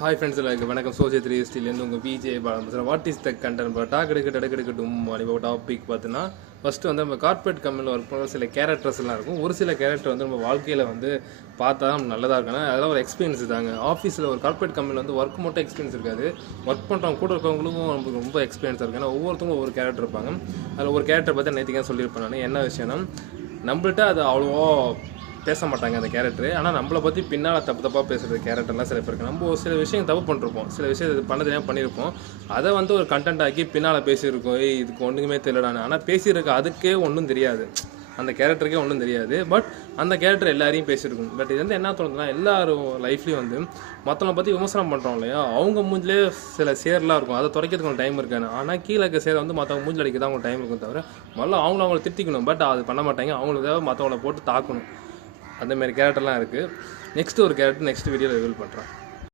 Hi friends எல்லாருக்கும் வணக்கம். Social 3STலேருந்து உங்கள் விஜய் பாலம். வாட் இஸ் த கண்டென்ட் டக்கு இப்போ டாபிக் பார்த்தீங்கன்னா ஃபஸ்ட்டு வந்து நம்ம கார்பரேட் கம்பெனியில் ஒர்க் பண்ணுற சில கேரக்டர்ஸ்லாம் இருக்கும். ஒரு சில கேரக்டர் வந்து நம்ம வாழ்க்கையில் வந்து பார்த்தா நம்ம நல்லதாக இருக்கணும். அதெல்லாம் ஒரு எக்ஸ்பீரியன்ஸ் தாங்க. ஆஃபீஸில் ஒரு கார்பரேட் கம்பெனியில் வந்து ஒர்க் மட்டும் எக்ஸ்பீரியன்ஸ் இருக்காது, ஒர்க் பண்ணுறவங்க கூட இருக்கவங்களுக்கும் நமக்கு ரொம்ப எக்ஸ்பீரியன்ஸ் இருக்குது. ஏன்னா ஒவ்வொருத்தவங்களும் ஒவ்வொரு கேரக்டர் இருப்பாங்க. அதில் ஒரு கேரக்டர் பார்த்து நேற்றுக்காக சொல்லியிருப்பேன் நான். என்ன விஷயம்னா, நம்மள்கிட்ட அது அவ்வளோவா பேச மாட்டாங்க அந்த கேரக்டர். ஆனால் நம்மளை பற்றி பின்னால் தப்பாக பேசுகிற கேரக்டர்லாம் சில பேருக்கு. நம்ம சில விஷயம் தப்பு பண்ணிருப்போம், சில விஷயம் இது பண்ணதுலேயே பண்ணியிருப்போம். அதை வந்து ஒரு கண்டென்ட் ஆக்கி பின்னால் பேசியிருக்கோம். இதுக்கு ஒன்றுமே தெரியலான்னு. ஆனால் பேசியிருக்க அதுக்கே ஒன்றும் தெரியாது, அந்த கேரக்டருக்கே ஒன்றும் தெரியாது. பட் அந்த கேரக்டர் எல்லாரையும் பேசியிருக்கும். பட் இது வந்து என்ன தோணுதுன்னா, எல்லாரும் லைஃப்லேயும் வந்து மற்றவங்களை பற்றி விமர்சனம் பண்ணுறோம் இல்லையா, அவங்க மூஞ்சிலே சில சேரெலாம் இருக்கும். அதை துடைக்கிறதுக்கு கொஞ்சம் டைம் இருக்காது. ஆனால் கீழே இருக்க சேரை வந்து மற்றவங்க மூஞ்சில் அடிக்க தான் அவங்க டைம் இருக்கும். தவிர முதல்ல அவங்கள திட்டிக்கணும். பட் அது பண்ண மாட்டாங்க. அவங்களுக்கு மற்றவங்கள போட்டு தாக்கணும். அந்தமாரி கேரக்டர்லாம் இருக்குது. நெக்ஸ்ட் ஒரு கேரக்டர் நெக்ஸ்ட் வீடியோவில் ரிவீல் பண்ணுறேன்.